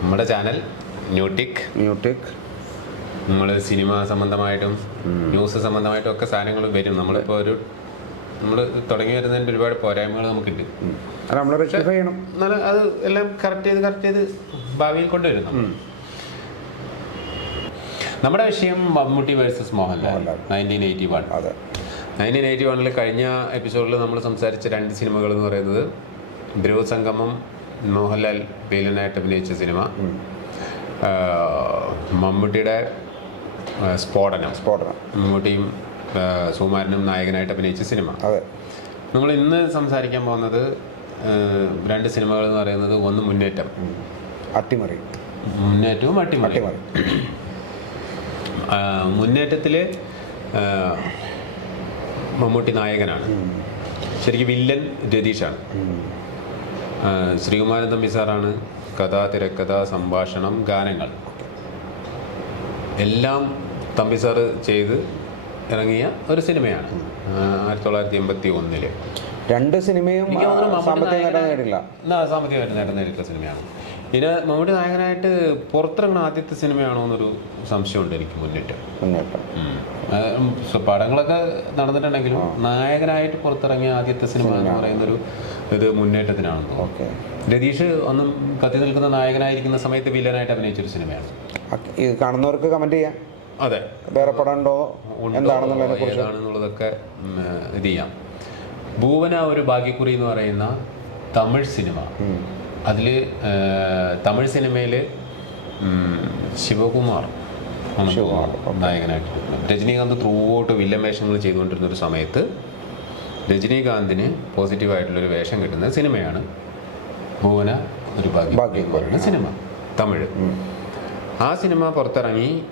നമ്മുടെ ചാനൽ ന്യൂട്ടിക് ന്യൂട്ടിക് നമ്മൾ cinema സംബന്ധമായിട്ടും news സംബന്ധമായിട്ടും ഒക്കെ സാധനങ്ങൾ വരും. നമ്മളിപ്പോൾ ഒരു നമ്മൾ തുടങ്ങി വരുന്നതിന്റെ ഒരുപാട് പോരായ്മകൾ നമുക്കുണ്ട്. അത് നമ്മൾ റെക്ടിഫൈ ചെയ്യണം. അത് എല്ലാം കറക്റ്റ് ചെയ്ത് കറക്റ്റ് ചെയ്ത് ഭാവിയിൽ കൊണ്ടുവരുന്നു. നമ്മുടെ വിഷയം Mammootty versus Mohanlal. Nineteen eighty one nineteen eighty വണ്ണിൽ കഴിഞ്ഞ എപ്പിസോഡിൽ നമ്മൾ സംസാരിച്ച രണ്ട് സിനിമകൾ എന്ന് പറയുന്നത് ധ്രുവ സംഗമം മോഹൻലാൽ വില്ലനായിട്ട് അഭിനയിച്ച സിനിമ മമ്മൂട്ടിയുടെ സ്ഫോടനം. സ്ഫോടനം. മമ്മൂട്ടിയും സുമാരനും നായകനായിട്ട് അഭിനയിച്ച സിനിമ അതെ. നമ്മൾ ഇന്ന് സംസാരിക്കാൻ പോകുന്നത് രണ്ട് സിനിമകൾ എന്ന് പറയുന്നത് ഒന്ന് മുന്നേറ്റം. അട്ടിമറി. മുന്നേറ്റവും അട്ടിമറി. മുന്നേറ്റത്തിൽ മമ്മൂട്ടി നായകനാണ്. ശരിക്കും വില്ലൻ രതീഷാണ്. ശ്രീകുമാരൻ തമ്പി സാറാണ് കഥ തിരക്കഥ സംഭാഷണം ഗാനങ്ങൾ. എല്ലാം തമ്പി സാറ് ചെയ്ത് ഇറങ്ങിയ ഒരു സിനിമയാണ് ആയിരത്തി തൊള്ളായിരത്തി എൺപത്തി ഒന്നിൽ രണ്ട് സിനിമയും എനിക്ക് തോന്നുന്നു ആ, മമ്മൂട്ടി സാമ്പത്തിക നേട്ടം നേടില്ല സാമ്പത്തികമായിട്ട് നേട്ടം നേടിയിട്ടുള്ള സിനിമയാണ്. ഇതിന് മമ്മൂട്ടി നായകനായിട്ട് പുറത്തിറങ്ങുന്ന ആദ്യത്തെ സിനിമയാണോ എന്നൊരു സംശയമുണ്ട് എനിക്ക് മുന്നിട്ട്. പടങ്ങളൊക്കെ നടന്നിട്ടുണ്ടെങ്കിലും നായകനായിട്ട് പുറത്തിറങ്ങിയ ആദ്യത്തെ സിനിമ എന്ന് പറയുന്ന ഒരു ഇത് മുന്നേറ്റത്തിനാണെന്ന് ഓക്കെ. രതീഷ് ഒന്നും കത്തി നിൽക്കുന്ന നായകനായിരിക്കുന്ന സമയത്ത് വില്ലനായിട്ട് അഭിനയിച്ചൊരു സിനിമയാണ്. ഇത് കാണുന്നവർക്ക് കമന്റ് ചെയ്യാം. അതെ. വേറെ പടം ഉണ്ടോ? എന്താണെന്നുള്ളതൊക്കെ ഇത് ചെയ്യാം. ഭൂവന ഒരു ഭാഗ്യക്കുറി എന്ന് പറയുന്ന തമിഴ് സിനിമ. അതിൽ തമിഴ് സിനിമയിൽ ശിവകുമാർ നായകനായിട്ട്. രജനീകാന്ത് ത്രൂ ഔട്ട് വില്ലൻ വേഷങ്ങൾ ചെയ്തുകൊണ്ടിരുന്ന ഒരു സമയത്ത് രജനീകാന്തിന് പോസിറ്റീവായിട്ടുള്ളൊരു വേഷം കിട്ടുന്ന സിനിമയാണ്. ഭുവന ഒരു ഭാഗ്യം. എന്ന് പറയുന്ന സിനിമ തമിഴ്. ആ സിനിമ പുറത്തിറങ്ങി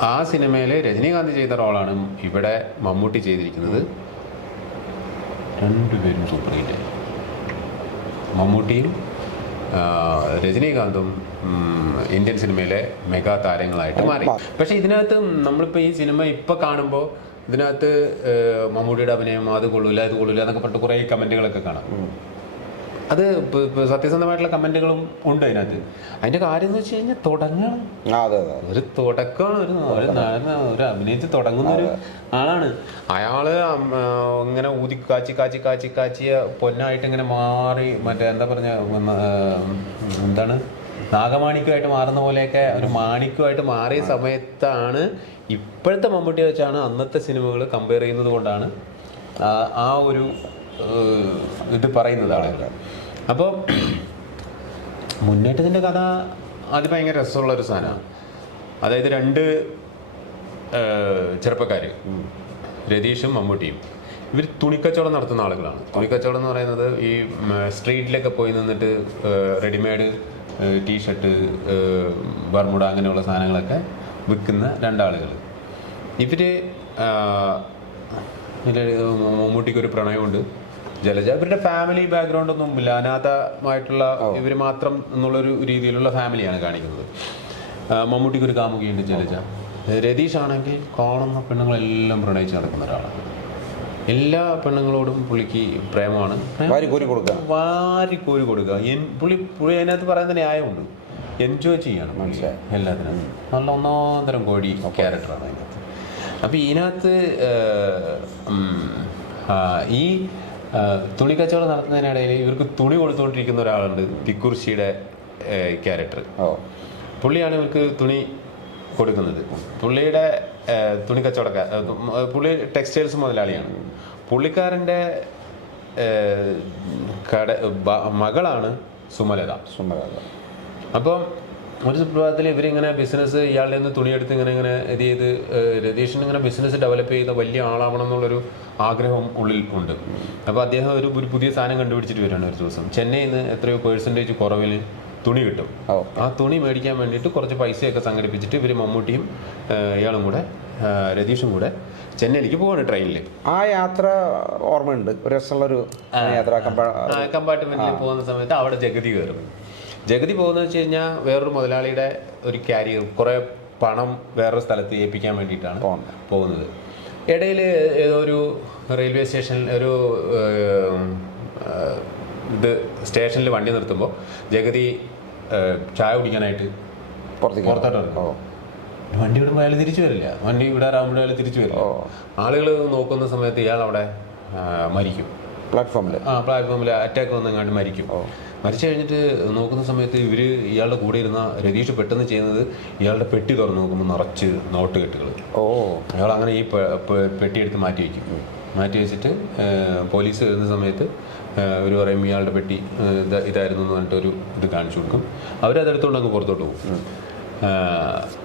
ആ സിനിമയിൽ രജനീകാന്ത് ചെയ്ത റോളാണ് ഇവിടെ മമ്മൂട്ടി ചെയ്തിരിക്കുന്നത്. രണ്ടുപേരും സൂപ്പർ ഹിറ്റ് മമ്മൂട്ടിയും രജനീകാന്തും ഇന്ത്യൻ സിനിമയിലെ മെഗാ താരങ്ങളായിട്ട് മാറി. പക്ഷേ ഇതിനകത്ത് നമ്മളിപ്പോൾ ഈ സിനിമ ഇപ്പോൾ കാണുമ്പോൾ ഇതിനകത്ത് മമ്മൂട്ടിയുടെ അഭിനയം അത് കൊള്ളൂല ഇത് കൊള്ളൂല എന്നൊക്കെ പറഞ്ഞിട്ട് കുറേ കമന്റുകളൊക്കെ കാണാം. അത് സത്യസന്ധമായിട്ടുള്ള കമന്റുകളും ഉണ്ട് അതിനകത്ത്. അതിന്റെ കാര്യം എന്ന് വെച്ച് കഴിഞ്ഞാൽ തുടങ്ങണം. ഒരു തുടക്കമാണ് ഒരു ഒരു നടന ഒരു അഭിനയിച്ച് തുടങ്ങുന്ന ഒരു ആളാണ്. അയാൾ ഇങ്ങനെ ഊതി കാച്ചി കാച്ചി കാച്ചി കാച്ചിയ പൊന്നായിട്ട് ഇങ്ങനെ മാറി മറ്റേ എന്താ പറഞ്ഞ എന്താണ്? നാഗമാണിക്കുമായിട്ട് മാറുന്ന പോലെയൊക്കെ ഒരു മാണിക്കുമായിട്ട് മാറിയ സമയത്താണ് ഇപ്പോഴത്തെ മമ്മൂട്ടിയെ വെച്ചാണ് അന്നത്തെ സിനിമകൾ കമ്പയർ ചെയ്യുന്നത് കൊണ്ടാണ് ആ- ഒരു ഇത് പറയുന്നത് ആളുകൾ. അപ്പോൾ മുന്നേറ്റത്തിന്റെ കഥ അത് ഭയങ്കര രസമുള്ള ഒരു സാധനമാണ്. അതായത് രണ്ട് ചെറുപ്പക്കാർ രതീഷും മമ്മൂട്ടിയും. ഇവർ തുണിക്കച്ചവടം നടത്തുന്ന ആളുകളാണ്. തുണിക്കച്ചവടം എന്ന് പറയുന്നത് ഈ സ്ട്രീറ്റിലൊക്കെ പോയി നിന്നിട്ട് റെഡിമെയ്ഡ് ടീഷർട്ട് ബർമുട അങ്ങനെയുള്ള സാധനങ്ങളൊക്കെ വിൽക്കുന്ന രണ്ടാളുകൾ ഇവർ മമ്മൂട്ടിക്ക് ഒരു പ്രണയമുണ്ട്. ജലജ ഇവരുടെ ഫാമിലി ബാക്ക്ഗ്രൗണ്ട് ഒന്നും ഇല്ല അനാഥമായിട്ടുള്ള ഇവർ മാത്രം എന്നുള്ളൊരു രീതിയിലുള്ള ഫാമിലിയാണ് കാണിക്കുന്നത്. മമ്മൂട്ടിക്ക് ഒരു കാമുകിയുണ്ട് ജലജ. രതീഷ് ആണെങ്കിൽ കാണുന്ന പെണ്ണുങ്ങളെല്ലാം പ്രണയിച്ച് നടക്കുന്ന ഒരാളാണ്. എല്ലാ പെണ്ണുങ്ങളോടും പുള്ളിക്ക് പ്രേമമാണ്. വാരിക്കോരി വാരി കോരി കൊടുക്കുക. വാരി കോരി കൊടുക്കുക. പുള്ളി പുള്ളി അതിനകത്ത് പറയുന്ന ന്യായമുണ്ട്. എൻജോയ് ചെയ്യാണ്. മനസ്സിലായി. എല്ലാത്തിനും. നല്ല ഒന്നാന്തരം കോടി ക്യാരക്ടറാണ് അതിനകത്ത്. അപ്പം ഇതിനകത്ത് ഈ തുണി കച്ചവടം നടത്തുന്നതിനിടയിൽ ഇവർക്ക് തുണി കൊടുത്തുകൊണ്ടിരിക്കുന്ന ഒരാളുണ്ട് തിക്കുറിശിയുടെ ക്യാരക്ടർ ഓ. പുള്ളിയാണ് ഇവർക്ക് തുണി കൊടുക്കുന്നത്. പുള്ളിയുടെ തുണി കച്ചവടക്കാർ പുള്ളി ടെക്സ്റ്റൈൽസ് മുതലാളിയാണ്. പുള്ളിക്കാരന്റെ കട മകളാണ് സുമലത. സുമലത. അപ്പോൾ ഒരു സുപ്രഭാതത്തിൽ ഇവരിങ്ങനെ ബിസിനസ് ഇയാളുടെ നിന്ന് തുണിയെടുത്ത് ഇങ്ങനെ ഇങ്ങനെ ഇത് ചെയ്ത് രതീഷിന് ഇങ്ങനെ ബിസിനസ് ഡെവലപ്പ് ചെയ്ത വലിയ ആളാവണം എന്നുള്ളൊരു ആഗ്രഹം ഉള്ളിൽ ഉണ്ട്. അപ്പോൾ അദ്ദേഹം ഒരു ഒരു പുതിയ സാധനം കണ്ടുപിടിച്ചിട്ട് വരികയാണ് ഒരു ദിവസം. ചെന്നൈയിൽ നിന്ന് എത്രയോ പേഴ്സന്റേജ് കുറവിൽ തുണി കിട്ടും. ആ തുണി മേടിക്കാൻ വേണ്ടിയിട്ട് കുറച്ച് പൈസയൊക്കെ സംഘടിപ്പിച്ചിട്ട് ഇവർ മമ്മൂട്ടിയും ഇയാളും കൂടെ രതീഷും കൂടെ ചെന്നൈയിലേക്ക് പോവാണ് ട്രെയിനിൽ ആ യാത്ര ഓർമ്മയുണ്ട്. ഒരു രസമുള്ളൊരു യാത്ര കമ്പ- കമ്പാർട്ട്മെന്റിൽ പോകുന്ന സമയത്ത് അവിടെ ജഗതി കയറും. ജഗതി പോകുന്നത് വെച്ച് കഴിഞ്ഞാൽ വേറൊരു മുതലാളിയുടെ ഒരു ക്യാരിയർ കുറേ പണം വേറൊരു സ്ഥലത്ത് ഏൽപ്പിക്കാൻ വേണ്ടിയിട്ടാണ് പോകുന്നത്. ഇടയിൽ ഏതോ ഒരു റെയിൽവേ സ്റ്റേഷനിൽ ഒരു ഇത് സ്റ്റേഷനിൽ വണ്ടി നിർത്തുമ്പോൾ ജഗതി ചായ കുടിക്കാനായിട്ട് പുറത്തോട്ട് വണ്ടി വിടുമ്പോൾ അയാൾ തിരിച്ചു വരില്ല. വണ്ടി വിടാറാകുമ്പോൾ അയാൾ തിരിച്ചു വരില്ല. ആളുകൾ നോക്കുന്ന സമയത്ത് ഇയാൾ അവിടെ മരിക്കും. പ്ലാറ്റ്ഫോമിൽ ആ പ്ലാറ്റ്ഫോമിൽ അറ്റാക്ക് വന്നെങ്ങാണ്ട് മരിക്കും. മരിച്ചു കഴിഞ്ഞിട്ട് നോക്കുന്ന സമയത്ത് ഇവർ ഇയാളുടെ കൂടെ ഇരുന്ന രതീഷ് പെട്ടെന്ന് ചെയ്യുന്നത് ഇയാളുടെ പെട്ടി തുറന്ന് നോക്കുമ്പോൾ നിറച്ച് നോട്ട് കെട്ടുകൾ. ഓ. അയാൾ അങ്ങനെ ഈ പെട്ടി എടുത്ത് മാറ്റി വയ്ക്കും മാറ്റി വെച്ചിട്ട് പോലീസ് വരുന്ന സമയത്ത് അവർ പറയും ഇയാളുടെ പെട്ടി ഇതായിരുന്നു എന്ന് പറഞ്ഞിട്ട് ഒരു ഇത് കാണിച്ചു കൊടുക്കും. അവരതെടുത്തുകൊണ്ട് അങ്ങ് പുറത്തോട്ട് പോകും.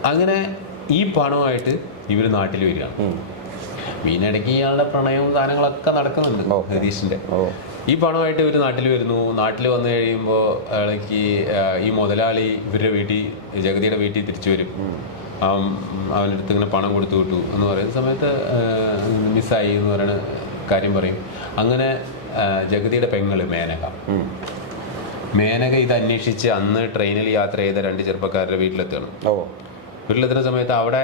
അങ്ങനെ ഈ പണമായിട്ട് ഇവർ നാട്ടിൽ വരികയാണ്. ഉം. ഇയാളുടെ പ്രണയവും കാര്യങ്ങളൊക്കെ നടക്കുന്നുണ്ട്. രതീഷിന്റെ. ഈ പണമായിട്ട് ഇവർ നാട്ടിൽ വരുന്നു. നാട്ടിൽ വന്നു കഴിയുമ്പോൾ അയാൾക്ക് ഈ മുതലാളി ഇവരുടെ വീട്ടിൽ ജഗതിയുടെ വീട്ടിൽ തിരിച്ചു വരും. അവൻ അവന്റെ അടുത്ത് ഇങ്ങനെ പണം കൊടുത്തു വിട്ടു. എന്ന് പറയുന്ന സമയത്ത് മിസ്സായി എന്ന് പറയുന്ന കാര്യം പറയും. അങ്ങനെ ജഗതിയുടെ പെങ്ങൾ മേനക. മേനക ഇത് അന്വേഷിച്ച് അന്ന് ട്രെയിനിൽ യാത്ര ചെയ്ത രണ്ട് ചെറുപ്പക്കാരുടെ വീട്ടിലെത്തണം വീട്ടിലെത്തുന്ന സമയത്ത് അവിടെ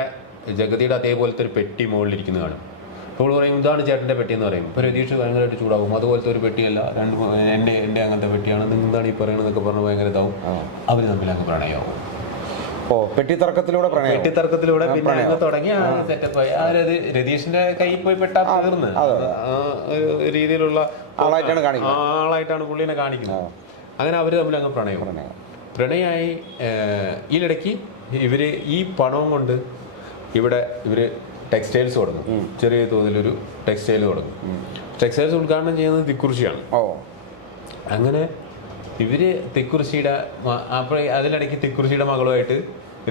ജഗതിയുടെ അതേപോലത്തെ ഒരു പെട്ടി മുകളിലിരിക്കുന്നതാണ് കാണും. ഇവൾ പറയും ഇതാണ് ചേട്ടന്റെ പെട്ടി എന്ന് പറയും. ഇപ്പോൾ രതീഷ് ഭയങ്കരമായിട്ട് ചൂടാകും അതുപോലത്തെ ഒരു പെട്ടിയല്ല. രണ്ട് എന്റെ എന്റെ അങ്ങനത്തെ പെട്ടിയാണ്. നിങ്ങൾ എന്താണ് ഈ പറയണതെന്നൊക്കെ പറഞ്ഞ് ഭയങ്കര ഇതാവും. അവർ തമ്മിൽ അങ്ങ് പ്രണയമാവും. ഓ പെട്ടിത്തർക്കത്തിലൂടെ പ്രണയം പെട്ടിത്തർക്കത്തിലൂടെ പിന്നെ. തുടങ്ങി സെറ്റപ്പ് രതി രതീഷിന്റെ കയ്യിൽ പോയി പെട്ടാ തീർന്ന്. രീതിയിലുള്ള ആളായിട്ടാണ് കാണിക്കുന്നത്. ആളായിട്ടാണ് പുള്ളിനെ കാണിക്കുന്നത്. അങ്ങനെ അവർ തമ്മിൽ അങ്ങ് പ്രണയം പ്രണയം പ്രണയായി ഈയിടയ്ക്ക് ഇവർ ഈ പണവും കൊണ്ട് ഇവിടെ ഇവർ ടെക്സ്റ്റൈൽസ് തുടങ്ങും. ചെറിയ തോതിലൊരു ടെക്സ്റ്റൈൽ തുടങ്ങും. ടെക്സ്റ്റൈൽസ് ഉദ്ഘാടനം ചെയ്യുന്നത് തിക്കുറിശിയാണ് ഓ. അങ്ങനെ ഇവർ തിക്കുറിശിയുടെ അപ്പോൾ അതിനിടയ്ക്ക് തിക്കുറിശിയുടെ മകളുമായിട്ട്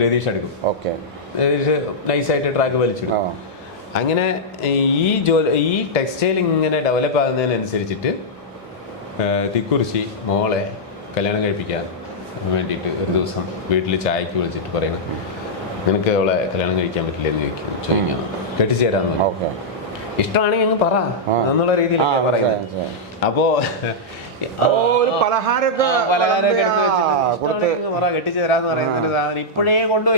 രതീഷ് എടുക്കും ഓക്കെ. രതീഷ് നൈസായിട്ട് ട്രാക്ക് വലിച്ചിടും. അങ്ങനെ ഈ ജോലി ഈ ടെക്സ്റ്റൈൽ ഇങ്ങനെ ഡെവലപ്പ് ആകുന്നതിനനുസരിച്ചിട്ട് തിക്കുറിശി മോളെ കല്യാണം കഴിപ്പിക്കാൻ വേണ്ടിയിട്ട് ഒരു ദിവസം വീട്ടിൽ ചായക്ക് വിളിച്ചിട്ട് പറയണം. നിനക്ക് അവളെ കല്യാണം കഴിക്കാൻ പറ്റില്ല എന്ന് ചോദിക്കും. ചോദിക്കാം. കെട്ടിച്ചു തരാന്ന് ഓക്കെ. ഇഷ്ടമാണെങ്കിൽ അങ്ങ് പറ. എന്നുള്ള രീതിയിൽ പറയുന്നത്. അപ്പോ ഒരു പലഹാരമൊക്കെ ആ, പലഹാരമൊക്കെ എടുത്ത് വിളമ്പി, ആ, കൊടുത്ത് പറ. കെട്ടിച്ചു തരാന്ന് പറയുന്ന ഒരു സാധനം ഇപ്പോഴേ പറയുന്ന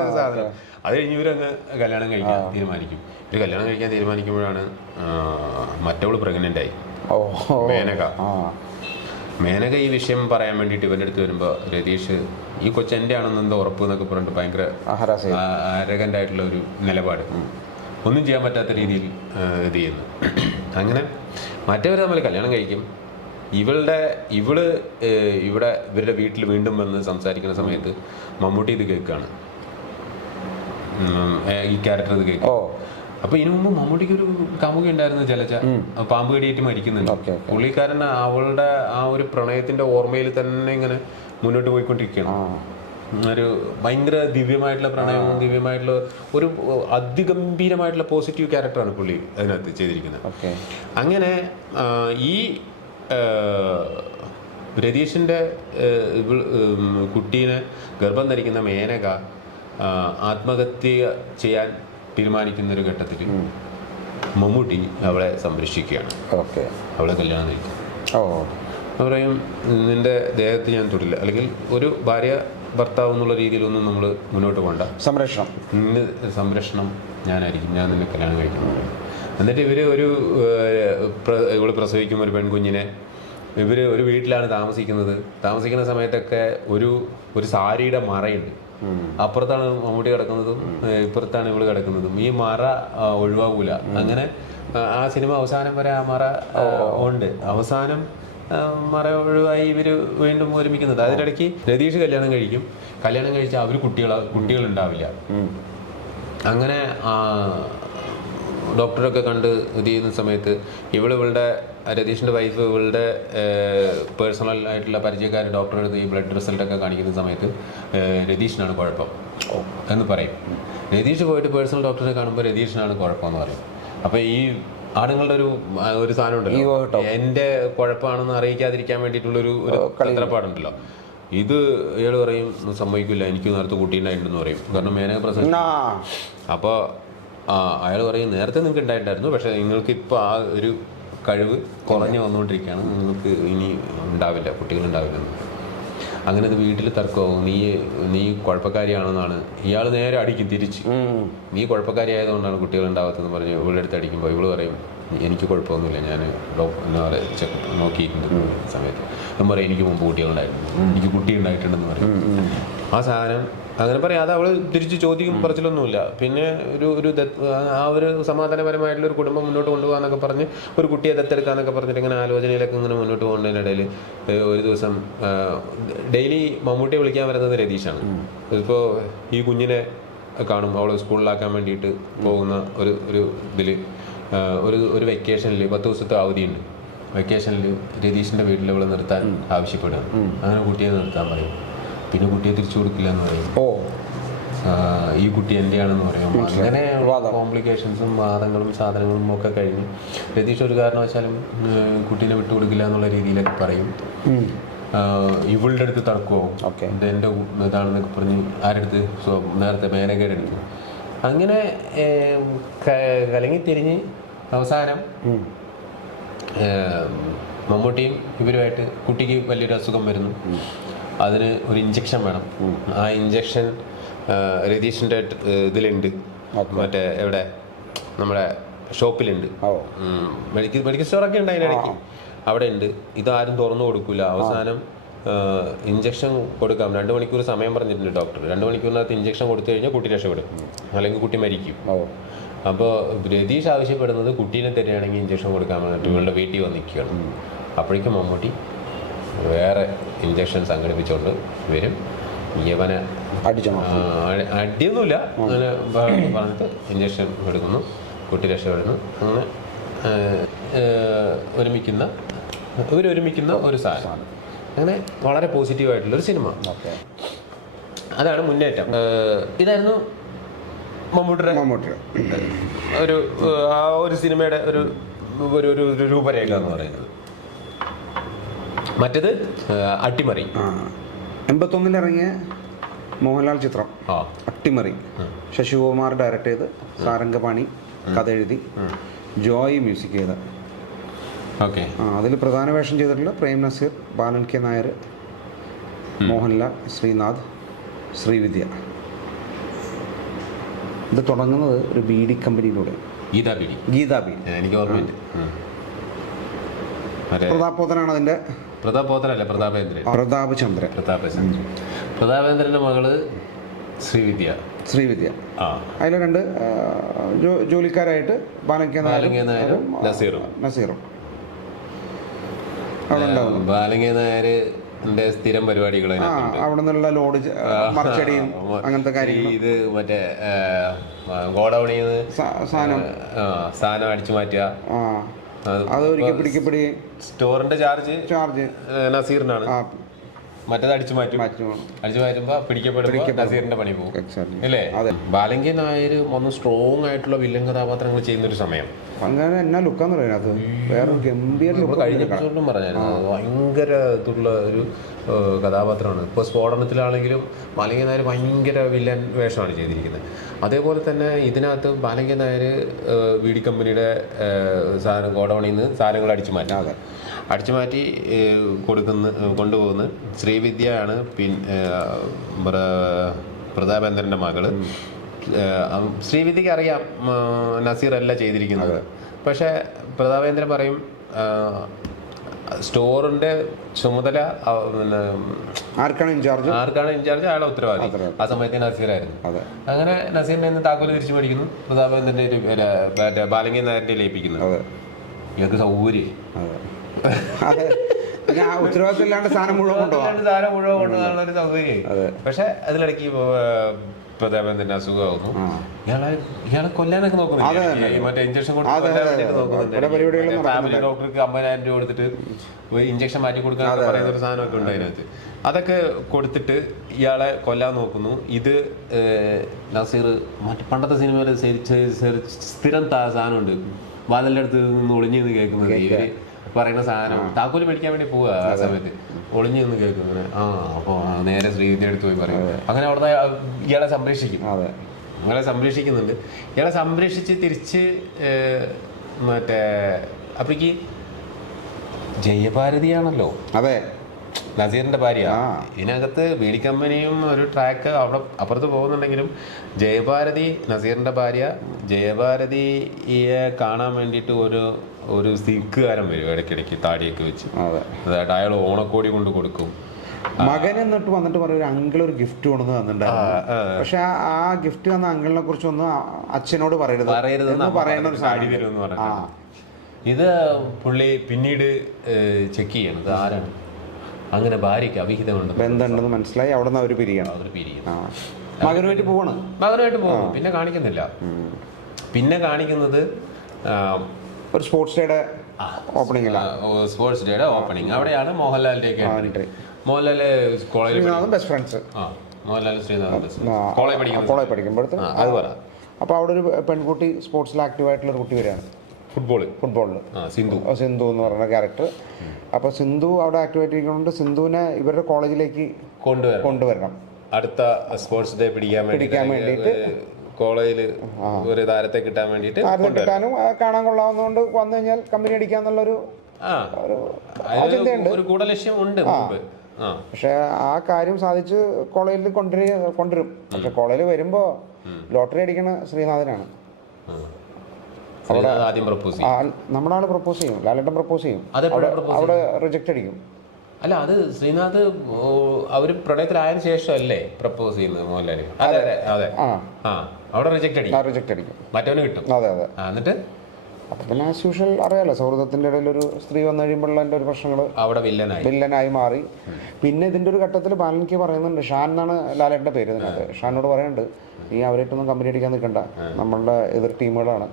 ഒരു സാധനം. അത് കഴിഞ്ഞ് ഇവരങ്ങ് കല്യാണം കഴിക്കാൻ തീരുമാനിക്കും. ഇവർ കല്യാണം കഴിക്കാൻ തീരുമാനിക്കുമ്പോഴാണ് മറ്റവൾ പ്രഗ്നന്റ് ആയി. മേനക. മേനക ഈ വിഷയം പറയാൻ വേണ്ടിയിട്ട് ഇവന്റെ അടുത്ത് വരുമ്പോൾ രതീഷ് ഈ കൊച്ചെന്റെ ആണെന്ന് എന്താ ഉറപ്പ് എന്നൊക്കെ പറഞ്ഞിട്ട് ഭയങ്കര ആരകന്റായിട്ടുള്ള ഒരു നിലപാട്. ഒന്നും ചെയ്യാൻ പറ്റാത്ത രീതിയിൽ ഇത് ചെയ്യുന്നു. അങ്ങനെ മറ്റവർ തമ്മിൽ കല്യാണം കഴിക്കും. ഇവളുടെ ഇവൾ ഇവിടെ ഇവരുടെ വീട്ടിൽ വീണ്ടും വന്ന് സംസാരിക്കുന്ന സമയത്ത് മമ്മൂട്ടി ഇത് കേൾക്കുകയാണ് ഈ ക്യാരക്ടർ ഇത് കേൾക്കും. അപ്പൊ ഇതിനു മുമ്പ് മമ്മൂട്ടിക്ക് ഒരു കമുക ഉണ്ടായിരുന്നു ജലജ. പാമ്പ് കടിയേറ്റ് മരിക്കുന്നുണ്ട്. പുള്ളിക്കാരൻ അവളുടെ ആ ഒരു പ്രണയത്തിന്റെ ഓർമ്മയിൽ തന്നെ ഇങ്ങനെ മുന്നോട്ട് പോയിക്കൊണ്ടിരിക്കുകയാണ്. ഒരു ഭയങ്കര ദിവ്യമായിട്ടുള്ള പ്രണയവും ദിവ്യമായിട്ടുള്ള ഒരു അതിഗംഭീരമായിട്ടുള്ള പോസിറ്റീവ് ക്യാരക്ടറാണ് പുള്ളി അതിനകത്ത് ചെയ്തിരിക്കുന്നത്. ഓക്കെ. അങ്ങനെ ഈ രതീഷിന്റെ കുട്ടീനെ ഗർഭം ധരിക്കുന്ന മേനക ആത്മഹത്യ ചെയ്യാൻ തീരുമാനിക്കുന്ന ഒരു ഘട്ടത്തിൽ മമ്മൂട്ടി അവളെ സംരക്ഷിക്കുകയാണ്. ഓക്കെ. അവളെ കല്യാണം കഴിക്കും. ഓ പറയും നിന്റെ ദേഹത്ത് ഞാൻ തൊടില്ല. അല്ലെങ്കിൽ ഒരു ഭാര്യ ഭർത്താവ് എന്നുള്ള രീതിയിലൊന്നും നമ്മൾ മുന്നോട്ട് പോകണ്ട സംരക്ഷണം. നിന്റെ സംരക്ഷണം ഞാനായിരിക്കും. ഞാൻ നിന്നെ കല്യാണം കഴിക്കുന്നു എന്നിട്ട് ഇവർ ഒരു ഇവൾ പ്ര- പ്രസവിക്കും ഒരു പെൺകുഞ്ഞിനെ ഇവർ ഒരു വീട്ടിലാണ് താമസിക്കുന്നത്. താമസിക്കുന്ന സമയത്തൊക്കെ ഒരു ഒരു സാരിയുടെ മറയുണ്ട്. അപ്പുറത്താണ് മമ്മൂട്ടി കിടക്കുന്നതും ഇപ്പുറത്താണ് ഇവൾ കിടക്കുന്നതും. ഈ മറ ഒഴിവാകൂല. അങ്ങനെ ആ സിനിമ അവസാനം വരെ ആ മറ ഉണ്ട്. അവസാനം ആ, മറ ഒഴിവായി ഇവർ വീണ്ടും ഒരുമിക്കുന്നത്. അതിനിടയ്ക്ക് രതീഷ് കല്യാണം കഴിക്കും. കല്യാണം കഴിച്ചാൽ അവർ കുട്ടികൾ കുട്ടികളുണ്ടാവില്ല. അങ്ങനെ ഡോക്ടറൊക്കെ കണ്ട് ഇത് ചെയ്യുന്ന സമയത്ത് ഇവൾ ഇവളുടെ രതീഷിന്റെ വൈഫ് ഇവളുടെ പേഴ്സണൽ ആയിട്ടുള്ള പരിചയക്കാർ ഡോക്ടറെടുത്ത് ഈ ബ്ലഡ് റിസൾട്ടൊക്കെ കാണിക്കുന്ന സമയത്ത് രതീഷിനാണ് കുഴപ്പം എന്ന് പറയും. രതീഷ് പോയിട്ട് പേഴ്സണൽ ഡോക്ടറെ കാണുമ്പോൾ രതീഷിനാണ് കുഴപ്പമെന്ന് പറയും. അപ്പോൾ ഈ ആണുങ്ങളുടെ ഒരു ഒരു സാധനം ഉണ്ടല്ലോ. എന്റെ കുഴപ്പമാണെന്ന് അറിയിക്കാതിരിക്കാൻ വേണ്ടിയിട്ടുള്ള ഒരു തത്രപ്പാടുണ്ടല്ലോ ഇത് ഇയാൾ പറയും സമ്മതിക്കില്ല എനിക്ക് നേരത്തെ കുട്ടിയുണ്ടായിട്ടുണ്ടെന്ന് പറയും. കാരണം മേനക പ്രസംഗം. ആ അപ്പോൾ അയാൾ പറയും നേരത്തെ നിങ്ങൾക്ക് ഉണ്ടായിട്ടായിരുന്നു പക്ഷേ നിങ്ങൾക്ക് ഇപ്പോൾ ആ ഒരു കഴിവ് കുറഞ്ഞു വന്നുകൊണ്ടിരിക്കുകയാണ് നിങ്ങൾക്ക് ഇനി ഉണ്ടാവില്ല കുട്ടികളുണ്ടാവില്ലെന്ന് അങ്ങനെ വീട്ടിൽ തർക്കമാവും. നീ നീ കുഴപ്പക്കാരിയാണെന്നാണ്. ഇയാൾ നേരെ അടിക്കും തിരിച്ച്. നീ കുഴപ്പക്കാരി ആയതുകൊണ്ടാണ് കുട്ടികൾ ഉണ്ടാവാത്തതെന്ന് പറഞ്ഞ് ഇവളുടെ അടുത്ത് അടിക്കുമ്പോൾ ഇവൾ പറയും എനിക്ക് കുഴപ്പമൊന്നുമില്ല. ഞാൻ എന്താ പറയുക ചെക്ക് നോക്കിയിട്ടുണ്ട് സമയത്ത്. ഞാൻ പറയും എനിക്ക് മുമ്പ് കുട്ടികളുണ്ടായിരുന്നു. എനിക്ക് കുട്ടി ഉണ്ടായിട്ടുണ്ടെന്ന് പറയും ആ സാധനം. അങ്ങനെ പറയാം. അത് അവൾ തിരിച്ച് ചോദ്യം പറച്ചിലൊന്നുമില്ല. പിന്നെ ഒരു ഒരു ആ ഒരു സമാധാനപരമായിട്ടുള്ള ഒരു കുടുംബം മുന്നോട്ട് കൊണ്ടുപോകാന്നൊക്കെ പറഞ്ഞ് ഒരു കുട്ടിയെ ദത്തെടുക്കാന്നൊക്കെ പറഞ്ഞിട്ട് ഇങ്ങനെ ആലോചനയിലൊക്കെ ഇങ്ങനെ മുന്നോട്ട് പോകുന്നതിനിടയിൽ ഒരു ദിവസം ഡെയിലി മമ്മൂട്ടിയെ വിളിക്കാൻ വരുന്നത് രതീഷാണ്. ഇപ്പോൾ ഈ കുഞ്ഞിനെ കാണും. അവൾ സ്കൂളിലാക്കാൻ വേണ്ടിയിട്ട് പോകുന്ന ഒരു ഒരു ഇതിൽ ഒരു ഒരു വെക്കേഷനിൽ പത്ത് ദിവസത്തെ അവധിയുണ്ട്. വെക്കേഷനിൽ രതീഷിന്റെ വീട്ടിൽ ഇവിടെ നിർത്താൻ ആവശ്യപ്പെടുക അങ്ങനെ കുട്ടിയെ നിർത്താൻ പറയും. പിന്നെ കുട്ടിയെ തിരിച്ചു കൊടുക്കില്ല എന്ന് പറയും ഓ ഈ കുട്ടി എന്റെയാണെന്ന് പറയും അങ്ങനെ കോംപ്ലിക്കേഷൻസും വാദങ്ങളും സാധനങ്ങളും ഒക്കെ കഴിഞ്ഞ് രതീഷ് ഒരു കാരണവശാലും കുട്ടീനെ വിട്ടുകൊടുക്കില്ല എന്നുള്ള രീതിയിലൊക്കെ പറയും. ഇവളുടെ അടുത്ത് തർക്കമോ Okay. ഇത് എന്റെ ഇതാണെന്നൊക്കെ പറഞ്ഞ് ആരെടുത്ത് നേരത്തെ മേനകയുടെ അടുത്ത് അങ്ങനെ കലങ്ങി തിരിഞ്ഞ് അവസാനം മമ്മൂട്ടിയും ഇവരുമായിട്ട് കുട്ടിക്ക് വലിയൊരു അസുഖം വരുന്നു. അതിന് ഒരു ഇഞ്ചക്ഷൻ വേണം. ആ ഇഞ്ചക്ഷൻ രതീഷിന്റെ ഇതിലുണ്ട്. മറ്റേ എവിടെ? നമ്മുടെ ഷോപ്പിലുണ്ട്. മെഡിക്കൽ മെഡിക്കൽ സ്റ്റോറൊക്കെ ഉണ്ട് അതിനിടയ്ക്ക്. അവിടെ ഉണ്ട്. ഇതാരും തുറന്നു കൊടുക്കില്ല അവസാനം ഇഞ്ചക്ഷൻ കൊടുക്കാം. രണ്ട് മണിക്കൂർ സമയം പറഞ്ഞിട്ടുണ്ട് ഡോക്ടർ രണ്ട് മണിക്കൂറിനകത്ത് ഇഞ്ചക്ഷൻ കൊടുത്തു കഴിഞ്ഞാൽ കുട്ടി രക്ഷപ്പെടും. അല്ലെങ്കിൽ കുട്ടി മരിക്കും. അപ്പോൾ രതീഷ് ആവശ്യപ്പെടുന്നത് കുട്ടീനെ തരികയാണെങ്കിൽ ഇഞ്ചക്ഷൻ കൊടുക്കാൻ വേണ്ടിയിട്ട് ഇവളുടെ വീട്ടിൽ വന്നിരിക്കുകയാണ് അപ്പോഴേക്കും മമ്മൂട്ടി വേറെ ഇഞ്ചക്ഷൻ സംഘടിപ്പിച്ചുകൊണ്ട് വരും. യവനെ അടിയൊന്നുമില്ല. അങ്ങനെ പറഞ്ഞിട്ട് ഇഞ്ചക്ഷൻ എടുക്കുന്നു. കുട്ടി രക്ഷപ്പെടുന്നു. അങ്ങനെ ഒരുമിക്കുന്ന ഇവരൊരുമിക്കുന്ന ഒരു സാധനം. അങ്ങനെ വളരെ പോസിറ്റീവായിട്ടുള്ളൊരു സിനിമ അതാണ് മുന്നേറ്റം. ഇതായിരുന്നു മമ്മൂട്ടിയുടെ മമ്മൂട്ടിയുടെ. ഒരു ആ ഒരു സിനിമയുടെ ഒരു ഒരു രൂപരേഖ എന്ന് പറയുന്നത്. മറ്റേത് അട്ടിമറി. എൺപത്തൊന്നിൽ ഇറങ്ങിയ മോഹൻലാൽ ചിത്രം. അട്ടിമറി. ശശികുമാർ ഡയറക്ട് ചെയ്ത് സാരംഗപാണി കഥ എഴുതി ജോയ് മ്യൂസിക് ചെയ്ത്. ഓക്കെ. അതിൽ പ്രധാന വേഷം ചെയ്തിട്ടുള്ള പ്രേം നസീർ ബാലൻ കെ നായർ മോഹൻലാൽ ശ്രീനാഥ് ശ്രീവിദ്യ. ഇത് തുടങ്ങുന്നത് ഒരു ബി ഡി കമ്പനിയിലൂടെ. ഗീതാ ഗീതാബി ഗീതാ ബി എനിക്ക് ഓർമ്മയുണ്ട് ഉം. മറ്റേ പ്രതാപോധനാണ് അതിന്റെ പ്രതാപ് പോത്തനല്ല പ്രതാപേന്ദ്രൻ. പ്രതാപ് ചന്ദ്രൻ പ്രതാപേന്ദ്രൻ പ്രതാപേന്ദ്രന്റെ മകൾ ശ്രീവിദ്യ. ശ്രീവിദ്യ. ആ. അതിലെ രണ്ട് ജോലിക്കാരായിട്ട് ബാലൻ കെ ബാലങ്കേ നായരും നായരും നസീറും. നസീറും. അവിടെ ഉണ്ടാവുന്നു ബാലങ്കേ നായരുടെ സ്ഥിരം പരിപാടികൾ അവിടെ നിന്നുള്ള ലോഡ് മറച്ചടിയും അങ്ങനത്തെ കാര്യങ്ങൾ ഇത് മറ്റേ ഗോഡൌണിൽ നിന്ന് സാധനം. സാധനം അടിച്ചു മാറ്റുക. അത് ഒരിക്കൽ പിടിക്കപ്പെടി. സ്റ്റോറിന്റെ ചാർജ് ചാർജ്. നസീറിനാണ്. മറ്റേത് അടിച്ചു മാറ്റും. അടിച്ചു മാറ്റുമ്പോ പിടിക്കപ്പെടുമ്പോ നസീറിന്റെ പണി പോകും. അല്ലേ. ബാലങ്കി നായർ ഒന്ന് സ്ട്രോങ് ആയിട്ടുള്ള വില്ലൻ കഥാപാത്രങ്ങൾ ചെയ്യുന്ന ഒരു സമയം. അങ്ങനെ എന്നാ ലുക്കാന്ന് പറയുന്നത് വേറെ ഗംഭീര കഴിഞ്ഞ പറഞ്ഞായിരുന്നു. ഭയങ്കര ഇതുള്ള ഒരു കഥാപാത്രമാണ്. ഇപ്പോൾ സ്ഫോടനത്തിലാണെങ്കിലും ബാലങ്കി നായർ ഭയങ്കര വില്ലൻ വേഷമാണ് ചെയ്തിരിക്കുന്നത്. അതേപോലെ തന്നെ ഇതിനകത്ത് ബാലങ്കി നായർ വീടി കമ്പനിയുടെ സാധനം ഗോഡൌണിൽ നിന്ന് സാധനങ്ങൾ അടിച്ചു മാറ്റി. അടിച്ചു മാറ്റി കൊടുക്കുന്ന കൊണ്ടുപോകുന്ന ശ്രീവിദ്യയാണ് പിൻ പ്രതാപേന്ദ്രന്റെ മകൾ. ശ്രീവിദ്യക്ക് അറിയാം നസീറല്ല നസീർ അല്ല ചെയ്തിരിക്കുന്നത് പക്ഷേ പ്രതാപേന്ദ്രൻ പറയും സ്റ്റോറിന്റെ ചുമതല പിന്നെ ആർക്കാണ് ഇൻചാർജ് ആർക്കാണ് ഇൻചാർജ് അയാളെ ഉത്തരവാദി. ആ സമയത്ത് നസീറായിരുന്നു. അങ്ങനെ നസീറിനെ ഇന്ന് താക്കോൽ തിരിച്ചു മേടിക്കുന്നു. പ്രതാപേന്ദ്രന്റെ ബാലങ്കി നായരന്റെ ലയിപ്പിക്കുന്നു ഇയാൾക്ക് സൗകര്യം. ഉത്തരവാദിത്തം ഇല്ലാണ്ട് സാധനം മുഴുവൻ കൊണ്ടുപോകാൻ സാധനം മുഴുവൻ കൊണ്ടുപോകാനുള്ള ഒരു സൗകര്യം. പക്ഷെ അതിലിടയ്ക്ക് ഏർ, അസുഖമാകുന്നു ഇയാളെ ഇയാളെ കൊല്ലാനൊക്കെ നോക്കുന്നുണ്ട്. ഈ മറ്റേ ഇഞ്ചക്ഷൻ അതെ. ഇവിടെ ഫാമിലി ഡോക്ടർക്ക് അമ്പതിനായിരം രൂപ കൊടുത്തിട്ട് ഇഞ്ചക്ഷൻ മാറ്റി കൊടുക്കാൻ പറയുന്ന ഒരു സാധനമൊക്കെ ഉണ്ട് അതിനകത്ത്. അതൊക്കെ കൊടുത്തിട്ട് ഇയാളെ കൊല്ലാൻ നോക്കുന്നു. ഇത് നസീർ മറ്റു പണ്ടത്തെ സിനിമയിൽ സ്ഥിരം സാധനമുണ്ട്. വാതിലിന്റെ അടുത്ത് നിന്ന് ഒളിഞ്ഞു നിന്ന് കേൾക്കുന്നത്. പറയുന്ന സാധനം. താക്കോൽ മേടിക്കാൻ വേണ്ടി പോവുക ആ സമയത്ത്. ഒളിഞ്ഞു നിന്ന് കേൾക്കും അങ്ങനെ. ആ അപ്പോൾ നേരെ ശ്രീവിദ്യ എടുത്ത് പോയി പറയും. അങ്ങനെ അവിടുന്ന് ഇയാളെ സംരക്ഷിക്കും. ഇയാളെ സംരക്ഷിക്കുന്നുണ്ട്. ഇയാളെ സംരക്ഷിച്ച് തിരിച്ച് മറ്റേ അപ്പോഴേക്ക് ജയഭാരതിയാണല്ലോ. അതെ. നസീറിന്റെ ഭാര്യ. ഇതിനകത്ത് ബീഡി കമ്പനിയും ഒരു ട്രാക്ക് അവിടെ അപ്പുറത്ത് പോകുന്നുണ്ടെങ്കിലും ജയഭാരതി നസീറിന്റെ ഭാര്യ ജയഭാരതിയെ കാണാൻ വേണ്ടിയിട്ട് ഒരു ഒരു സിക്കുകാരൻ വരും ഇടയ്ക്കിടയ്ക്ക് താടിയൊക്കെ വെച്ച്. അതെ. അതായത് അയാൾ ഓണക്കോടി കൊണ്ട് കൊടുക്കും. മകൻ എന്നിട്ട് വന്നിട്ട് പറയും ഒരു അങ്കിൾ ഒരു ഗിഫ്റ്റ് കൊണ്ടു തന്നിട്ടുണ്ടായിരുന്നു. പക്ഷെ ആ ഗിഫ്റ്റ് വന്ന അങ്കിളിനെ കുറിച്ചൊന്നും അച്ഛനോട് പറയരുത്. ഒരു സാരി ഇത് പുള്ളി പിന്നീട് ചെക്ക് ചെയ്യണം. ഇത് ആരാണ്? അങ്ങനെ ഭാര്യയ്ക്ക് അവിഹിതമുണ്ട് ബന്ധമുണ്ടെന്ന് മനസ്സിലായി. അവിടെ നിന്ന് അവർ പിരിയണം അവർ പിരിയണം മകനുമായിട്ട് പോവാണ്. മകനുമായിട്ട് പോകും പിന്നെ കാണിക്കുന്നില്ല. പിന്നെ കാണിക്കുന്നത് ഒരു സ്പോർട്സ് ഡേയുടെ ഓപ്പണിംഗ് സ്പോർട്സ് ഡേയുടെ ഓപ്പണിംഗ് അവിടെയാണ് മോഹൻലാലിന്റെ ഒക്കെ. മോഹൻലാൽ കോളേജിൽ best friends Mohanlal Srinath college പഠിക്കുമ്പോഴത്തേക്കും അത് പറ. അപ്പോൾ അവിടെ ഒരു പെൺകുട്ടി സ്പോർട്സിൽ ആക്റ്റീവ് ആയിട്ടുള്ള ഒരു കുട്ടി വരികയാണ്. ഫുട്ബോളിൽ ഫുട്ബോളിൽ സിന്ധു. സിന്ധു എന്ന് പറയുന്ന ക്യാരക്ടർ അപ്പോൾ സിന്ധു അവിടെ ആക്റ്റീവ് ആയിട്ടിരിക്കുന്നുണ്ട്. സിന്ധുവിനെ ഇവരുടെ കോളേജിലേക്ക് കൊണ്ടുവരണം. കൊണ്ടുവരണം. അടുത്ത സ്പോർട്സ് ഡേ പിടിക്കാൻ പിടിക്കാൻ വേണ്ടിയിട്ട് കോളേജിൽ ഒരു താരത്തെ കിട്ടാൻ വേണ്ടിയിട്ട് കിട്ടാനും കാണാൻ കൊള്ളാവുന്നതുകൊണ്ട് വന്നു കഴിഞ്ഞാൽ കമ്പനി അടിക്കാന്നുള്ളൊരു ഒരു ഗൂഢലക്ഷ്യം ഉണ്ട് പക്ഷെ ആ കാര്യം സാധിച്ച് കോളേജിൽ കൊണ്ടുവരി കൊണ്ടുവരും. പക്ഷെ കോളേജിൽ വരുമ്പോ ലോട്ടറി അടിക്കണ ശ്രീനാഥനാണ്. നമ്മളാണ് പ്രപ്പോസ് ചെയ്യും. ആ നമ്മുടെ ആൾ പ്രപ്പോസ് ചെയ്യും. ലാലേട്ടൻ പ്രപ്പോസ് ചെയ്യും. അവിടെ റിജക്റ്റ് അടിക്കും. അല്ല അത് ശ്രീനാഥ് അവർ പ്രളയത്തിലായ ശേഷം അല്ലേ പ്രപ്പോസ് ചെയ്യുന്നത് മോഹൻലാൽ? അതെ അതെ. അതെ ആ. അവിടെ റിജക്റ്റ് റിജക്ട് അടിക്കും റിജക്റ്റ് അടിക്കും. മറ്റവന് കിട്ടും. അതെ അതെ. എന്നിട്ട്? അപ്പം പിന്നെ ആസ് യൂഷ്വൽ അറിയാലോ സൗഹൃദത്തിന്റെ ഇടയിൽ ഒരു സ്ത്രീ വന്നു കഴിയുമ്പോഴുള്ള എന്റെ ഒരു പ്രശ്നങ്ങൾ അവിടെ വില്ലനായി വില്ലനായി മാറി. പിന്നെ ഇതിന്റെ ഒരു ഘട്ടത്തിൽ ബാലനിക്ക് പറയുന്നുണ്ട് ഷാൻ എന്നാണ് ലാലേട്ടന്റെ പേര് ഇതിനകത്ത്. ഷാനോട് പറയുന്നുണ്ട് നീ അവരായിട്ടൊന്നും കമ്പനി അടിക്കാൻ നിൽക്കണ്ട. നമ്മളുടെ എതിർ ടീമുകളാണ്.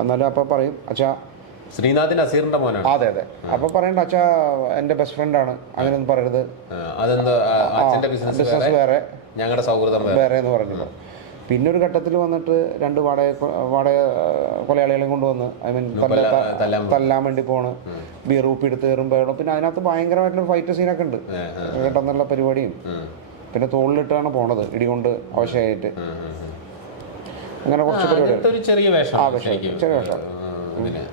എന്നാലും അപ്പോൾ പറയും അച്ഛാ ശ്രീനാഥിന്റെ അസീറിന്റെ മോനാണ്. അതെ അതെ. അപ്പൊ പറയണ്ട അച്ഛാ എന്റെ ബെസ്റ്റ് ഫ്രണ്ട് ആണ്. അങ്ങനെയൊന്നും പറയരുത്. അതെന്താ അച്ഛന്റെ ബിസിനസ് വേറെ? ഞങ്ങളുടെ സൗഹൃദം വേറെ. എന്ന് പറഞ്ഞു പിന്നെ ഒരു ഘട്ടത്തിൽ വന്നിട്ട് രണ്ട് വാടക വാടക കൊലയാളികളെയും കൊണ്ടുവന്ന് ഐ മീൻ തല്ലാൻ വേണ്ടി. പോണ്. ബിയർ ഉപ്പി എടുത്ത് കയറുമ്പോൾ പിന്നെ അതിനകത്ത് ഭയങ്കരമായിട്ടുള്ള ഫൈറ്റ് സീനൊക്കെ ഉണ്ട്. കേട്ടെന്നുള്ള പരിപാടിയും. പിന്നെ തോളിലിട്ടാണ് പോണത് ഇടികൊണ്ട് അവശയായിട്ട്. അങ്ങനെ കുറച്ച് പരിപാടികൾ. ചെറിയ വേഷം ചെറിയ വേഷം.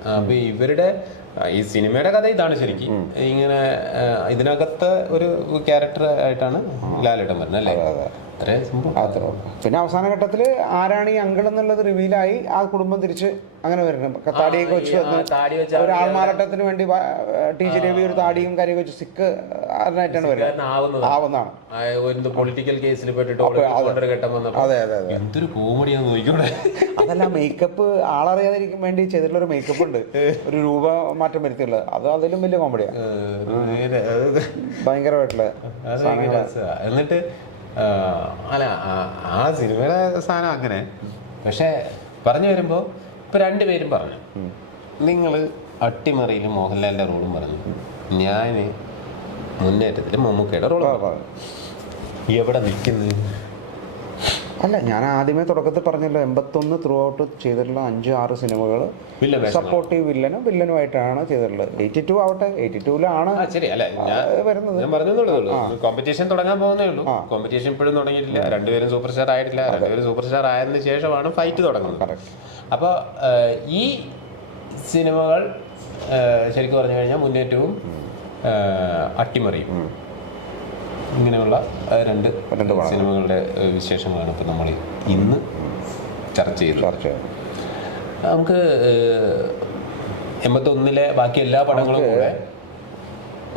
ആ, അപ്പൊ ഇവരുടെ ഈ സിനിമയുടെ കഥ ഇതാണ് ശരിക്കും. ഇങ്ങനെ ഇതിനകത്ത് ഇതിനകത്തെ ഒരു ക്യാരക്ടർ ആയിട്ടാണ് ലാലേട്ടൻ വരുന്നത് അല്ലേ? അത്രേ സംഭവം. അത്രേ. പിന്നെ അവസാന ഘട്ടത്തിൽ ആരാണ് ഈ അങ്കിൾ എന്നുള്ളത് റിവീലായി ആ കുടുംബം തിരിച്ച് അങ്ങനെ വരണം താടിയൊക്കെ വെച്ച് വന്ന് ഒരു ആൾമാറാട്ടത്തിന് വേണ്ടി ടി. ടീച്ചർ രവി ഒരു താടിയും കാര്യമൊക്കെ വെച്ച് സിക്ക് ആറിനായിട്ടാണ് വരുന്നത്. ആവുന്നത് ആവുന്നതാണ്. പൊളിറ്റിക്കൽ കേസിൽ പെട്ടിട്ട് അതെ. അതെ അതെ എന്തൊരു കോമഡിയാന്ന് നോക്കിക്കൂടെ അതല്ല മേക്കപ്പ് ആളറിയാതിരിക്കാൻ വേണ്ടി ചെയ്തിട്ടുള്ള ഒരു മേക്കപ്പ് ഉണ്ട് ഒരു രൂപ മാറ്റം വരുത്തിയുള്ളത് അത് അതിലും വലിയ കോമഡിയാണ് ഭയങ്കരമായിട്ടുള്ള എന്നിട്ട് അല്ല ആ- സിനിമയുടെ സാധനം അങ്ങനെ. പക്ഷെ പറഞ്ഞു വരുമ്പോ ഇപ്പൊ രണ്ടുപേരും പറഞ്ഞു. നിങ്ങൾ അട്ടിമറിയിൽ മോഹൻലാലിന്റെ റോളും പറഞ്ഞു. ഞാൻ മുന്നേറ്റത്തിൽ മമ്മൂക്കയുടെ റോളും പറഞ്ഞു. എവിടെ നിൽക്കുന്നത്? അല്ല ഞാൻ ആദ്യമേ തുടക്കത്തിൽ പറഞ്ഞല്ലോ എൺപത്തൊന്ന് ത്രൂ ഔട്ട് ചെയ്തിട്ടുള്ള അഞ്ച് ആറ് സിനിമകൾ സപ്പോർട്ടീവ് വില്ലനും വില്ലനുമായിട്ടാണ് ചെയ്തിട്ടുള്ളത്. എയ്റ്റി ടു ആവട്ടെ എയ്റ്റി ടൂലാണ് വരുന്നത്. കോമ്പറ്റീഷൻ തുടങ്ങാൻ പോകുന്നേ ഉള്ളൂ. കോമ്പറ്റീഷൻ ഇപ്പോഴും തുടങ്ങിയിട്ടില്ല. രണ്ടുപേരും സൂപ്പർ സ്റ്റാർ ആയിട്ടില്ല രണ്ടുപേരും സൂപ്പർ സ്റ്റാർ ആയതിനു ശേഷമാണ് ഫൈറ്റ് തുടങ്ങുന്നത്. അപ്പോൾ ഈ സിനിമകൾ ശരിക്കും പറഞ്ഞു കഴിഞ്ഞാൽ മുന്നേറ്റവും അട്ടിമറിയും. ഇങ്ങനെയുള്ള രണ്ട് രണ്ട് സിനിമകളുടെ വിശേഷങ്ങളാണ് ഇപ്പം നമ്മൾ ഇന്ന് ചർച്ച ചെയ്തത്. ചർച്ച നമുക്ക് എൺപത്തൊന്നിലെ ബാക്കി എല്ലാ പടങ്ങളും കൂടെ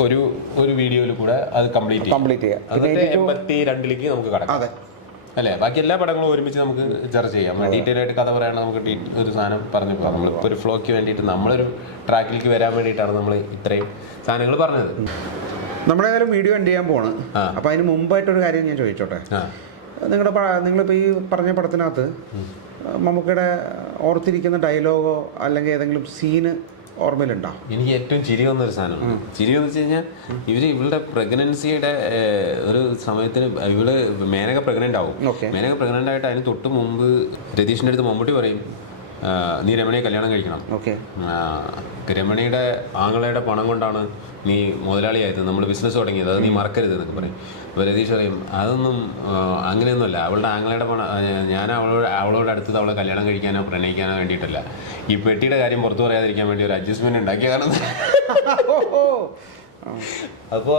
ഒരു ഒരു വീഡിയോയിൽ കൂടെ അത് കംപ്ലീറ്റ് കംപ്ലീറ്റ് ചെയ്യാം. എന്നിട്ട് എൺപത്തി രണ്ടിലേക്ക് നമുക്ക് കടക്കാം. അതെ. അല്ലേ? ബാക്കി എല്ലാ പടങ്ങളും ഒരുമിച്ച് നമുക്ക് ചർച്ച ചെയ്യാം. ഡീറ്റെയിൽ ആയിട്ട് കഥ പറയാണ് നമുക്ക് ഒരു സാധനം പറഞ്ഞു പോകാം. നമ്മളിപ്പോൾ ഒരു ഫ്ലോക്ക് വേണ്ടിയിട്ട് നമ്മളൊരു ട്രാക്കിലേക്ക് വരാൻ വേണ്ടിയിട്ടാണ് നമ്മൾ ഇത്രയും സാധനങ്ങൾ പറഞ്ഞത്. നമ്മളേതായാലും വീഡിയോ എൻഡ് ചെയ്യാൻ പോണ്. അപ്പൊ അതിന് മുമ്പായിട്ടൊരു കാര്യം ഞാൻ ചോദിച്ചോട്ടെ? നിങ്ങളുടെ നിങ്ങളിപ്പോൾ ഈ പറഞ്ഞ പടത്തിനകത്ത് മമ്മൂക്കയുടെ ഓർത്തിരിക്കുന്ന ഡയലോഗോ അല്ലെങ്കിൽ ഏതെങ്കിലും സീന് ഓർമ്മയിലുണ്ടോ? എനിക്ക് ഏറ്റവും ചിരി വന്നൊരു സാധനമാണ് ചിരി എന്ന് വെച്ച് കഴിഞ്ഞാൽ ഇവർ ഇവളുടെ പ്രഗ്നൻസിയുടെ ഒരു സമയത്തിന് ഇവൾ മേനക പ്രഗ്നന്റ് ആവും. മേനക പ്രഗ്നന്റ് ആയിട്ട് അതിന് തൊട്ട് മുമ്പ് രതീഷിന്റെ അടുത്ത് മമ്മൂട്ടി പറയും നീ രമണിയെ കല്യാണം കഴിക്കണം. രമണിയുടെ ആങ്ങളയുടെ പണം കൊണ്ടാണ് നീ മുതലാളിയായത്. നമ്മൾ ബിസിനസ് തുടങ്ങിയത്. അത് നീ മറക്കരുത് എന്നൊക്കെ പറയും. അപ്പോൾ രതീഷ് പറയും അതൊന്നും അങ്ങനെയൊന്നുമല്ല. അവളുടെ ആങ്ങളയുടെ പണം ഞാൻ അവളോട് അവളോട് അടുത്തത് അവളെ കല്യാണം കഴിക്കാനോ പ്രണയിക്കാനോ വേണ്ടിയിട്ടല്ല. ഈ പെട്ടിയുടെ കാര്യം പുറത്തു പറയാതിരിക്കാൻ വേണ്ടി ഒരു അഡ്ജസ്റ്റ്മെന്റ് ഉണ്ടാക്കിയതാണ് അപ്പോൾ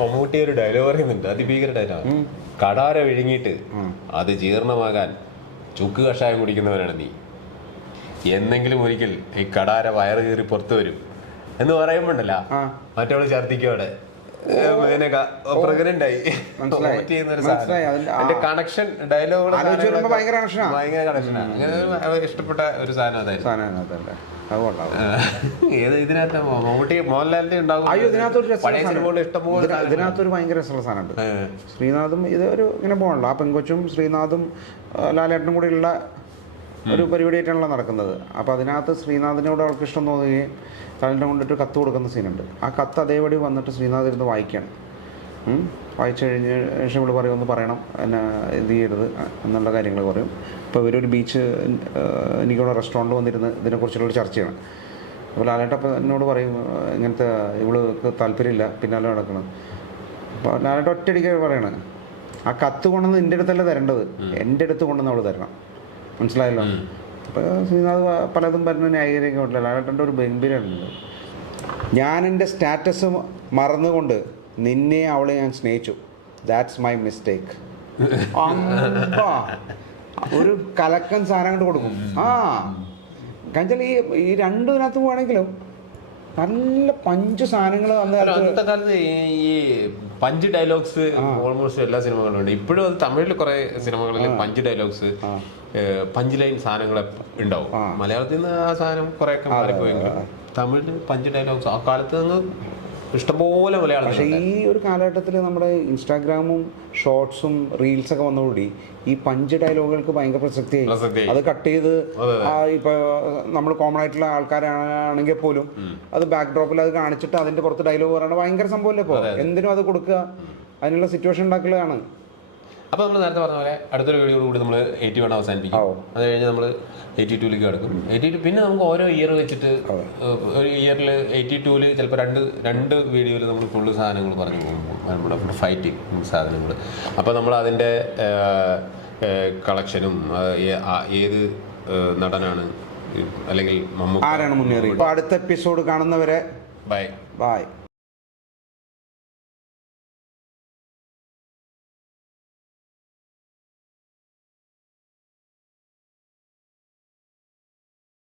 മമ്മൂട്ടി ഒരു ഡയലോഗ് പറയുന്നുണ്ട്. അതിഭീകര ഡയലോഗ് കടാര വിഴുങ്ങിയിട്ട് അത് ജീർണമാകാൻ ചുക്ക് കഷായം കുടിക്കുന്നവരാണ് നീ. എന്നെങ്കിലും ഒരിക്കൽ ഈ കടാര വയറ് കീറി പുറത്തു വരും എന്ന് പറയുമ്പോണ്ടല്ല. മറ്റവൾ ഛർദിക്കോടെ കണക്ഷൻ ഭയങ്കര കണക്ഷനാണ് അങ്ങനെ ഇഷ്ടപ്പെട്ട ഒരു സാധനം അതായിരുന്നു. ഏത് ഇതിനകത്ത് മമ്മൂട്ടി മോഹൻലാലിന്റെ ഉണ്ടാവും. അയ്യോ ഇതിനകത്തൊരു ഇഷ്ടംപോലെ ഭയങ്കര രസമുള്ള സാധനമുണ്ട്. ശ്രീനാഥും ഇത് ഒരു ഇങ്ങനെ പോകണല്ലോ ആ പെങ്കൊച്ചും ശ്രീനാഥും ലാലേട്ടനും കൂടി ഉള്ള ഒരു പരിപാടിയായിട്ടാണല്ലോ നടക്കുന്നത്. അപ്പോൾ അതിനകത്ത് ശ്രീനാഥിനോട് അവൾക്ക് ഇഷ്ടം തോന്നുകയും കലണ്ടർ കൊണ്ടിട്ട് കത്ത് കൊടുക്കുന്ന സീനുണ്ട്. ആ കത്ത് അതേപടി വന്നിട്ട് ശ്രീനാഥ് ഇരുന്ന് വായിക്കുകയാണ് വായിച്ചു കഴിഞ്ഞ് ശേഷം ഇവിടെ പറയും ഒന്ന് പറയണം. എന്നെ ഇത് ചെയ്യരുത്. എന്നുള്ള കാര്യങ്ങൾ പറയും. ഇപ്പോൾ ഇവരൊരു ബീച്ച് എനിക്കുള്ള റെസ്റ്റോറന്റിൽ വന്നിരുന്ന് ഇതിനെക്കുറിച്ചുള്ള ഒരു ചർച്ചയാണ്. അപ്പോൾ ലാലേട്ട അപ്പം എന്നോട് പറയും "ഏഹ് ഇങ്ങനത്തെ ഇവൾക്ക് താല്പര്യമില്ല. പിന്നാലെ നടക്കണം. അപ്പോൾ ലാലേട്ട ഒറ്റയടിക്ക് പറയണേ ആ കത്ത് കൊണ്ടുവന്ന് എന്റെ അടുത്തല്ല തരേണ്ടത്? എന്റെ അടുത്ത് കൊണ്ടുവന്ന് അവൾ തരണം. മനസ്സിലായല്ലോ? അപ്പോൾ ശ്രീനാഥ് പലതും പറഞ്ഞ ന്യായീകരിക്കാൻ പറ്റില്ല. ലാലേട്ടന്റെ ഒരു ഗംഭീരമുണ്ട് ഞാൻ എന്റെ സ്റ്റാറ്റസ് മറന്നുകൊണ്ട് നിന്നെ അവളെ ഞാൻ സ്നേഹിച്ചു. ദാറ്റ്സ് മൈ മിസ്റ്റേക്ക് ഒരു കലക്കൻ സാധനം കൊണ്ട് കൊടുക്കും. ആ. കാരണം ഈ ഈ രണ്ടിനകത്ത് പോവാണെങ്കിലും നല്ല പഞ്ച് സാധനങ്ങൾ അന്നത്തെ കാലത്ത് ഈ- ഈ പഞ്ച് ഡയലോഗ്സ് ഓൾമോസ്റ്റ് എല്ലാ സിനിമകളിലും ഉണ്ട്. ഇപ്പോഴും അത് തമിഴിൽ കുറെ സിനിമകളിൽ പഞ്ച് ഡയലോഗ്സ് പഞ്ച് ലൈൻ സാധനങ്ങൾ ഉണ്ടാവും. മലയാളത്തിൽ നിന്ന് ആ സാധനം കുറെ ഒക്കെ മാറിപ്പോയെങ്കിലും തമിഴിൽ പഞ്ച് ഡയലോഗ്സ് ആ കാലത്ത് നിന്ന് ഇഷ്ടംപോലെ മലയാളം പക്ഷേ ഈ ഒരു കാലഘട്ടത്തിൽ നമ്മുടെ ഇൻസ്റ്റാഗ്രാമും ഷോർട്സും റീൽസൊക്കെ വന്നുകൂടി ഈ പഞ്ച് ഡയലോഗുകൾക്ക് ഭയങ്കര പ്രസക്തിയായി. അത് കട്ട് ചെയ്ത് ഇപ്പൊ നമ്മൾ കോമൺ ആയിട്ടുള്ള ആൾക്കാരാണെങ്കിൽ പോലും അത് ബാക്ക് ഡ്രോപ്പിൽ അത് കാണിച്ചിട്ട് അതിന്റെ പുറത്ത് ഡയലോഗ് പറയുന്നത് ഭയങ്കര സംഭവമല്ലേ ഇപ്പോൾ എന്തിനും അത് കൊടുക്കുക. അതിനുള്ള സിറ്റുവേഷൻ ഉണ്ടാക്കലാണ്. അപ്പൊ നമ്മൾ നേരത്തെ പറഞ്ഞ പോലെ അടുത്തൊരു വീഡിയോ കൂടി നമ്മൾ എയ്റ്റി വൺ അവസാനിപ്പിക്കും. അത് കഴിഞ്ഞ് നമ്മൾ എയ്റ്റി ടൂലേക്ക് കിടക്കും. എയ്റ്റി ടു പിന്നെ നമുക്ക് ഓരോ ഇയർ വെച്ചിട്ട് ഒരു ഇയറിൽ എയ്റ്റി ടൂൽ ചിലപ്പോൾ രണ്ട് രണ്ട് വീഡിയോയിൽ നമ്മൾ ഫുള്ള് സാധനങ്ങൾ പറഞ്ഞു നമ്മുടെ ഫൈറ്റിംഗ് സാധനങ്ങൾ അപ്പോൾ നമ്മൾ അതിന്റെ കളക്ഷനും ഏത് നടനാണ് അല്ലെങ്കിൽ ആരാണ് അടുത്ത എപ്പിസോഡ് കാണുന്നവരെ ബൈ ബായ്